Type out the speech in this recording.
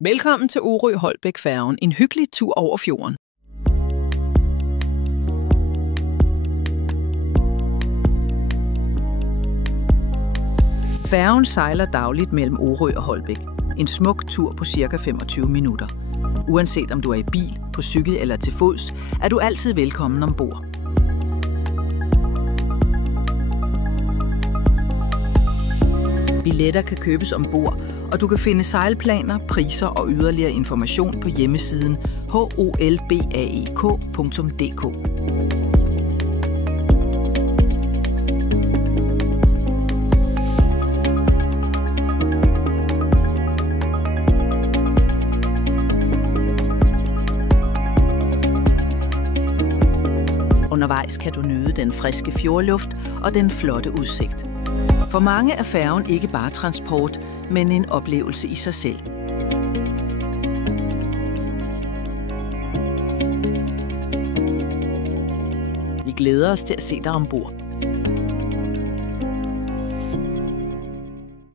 Velkommen til Orø Holbæk færgen, en hyggelig tur over fjorden. Færgen sejler dagligt mellem Orø og Holbæk. En smuk tur på cirka 25 minutter. Uanset om du er i bil, på cykel eller til fods, er du altid velkommen ombord. Billetter kan købes ombord, og du kan finde sejlplaner, priser og yderligere information på hjemmesiden holbaek.dk. Undervejs kan du nyde den friske fjordluft og den flotte udsigt. For mange er færgen ikke bare transport, men en oplevelse i sig selv. Vi glæder os til at se dig ombord.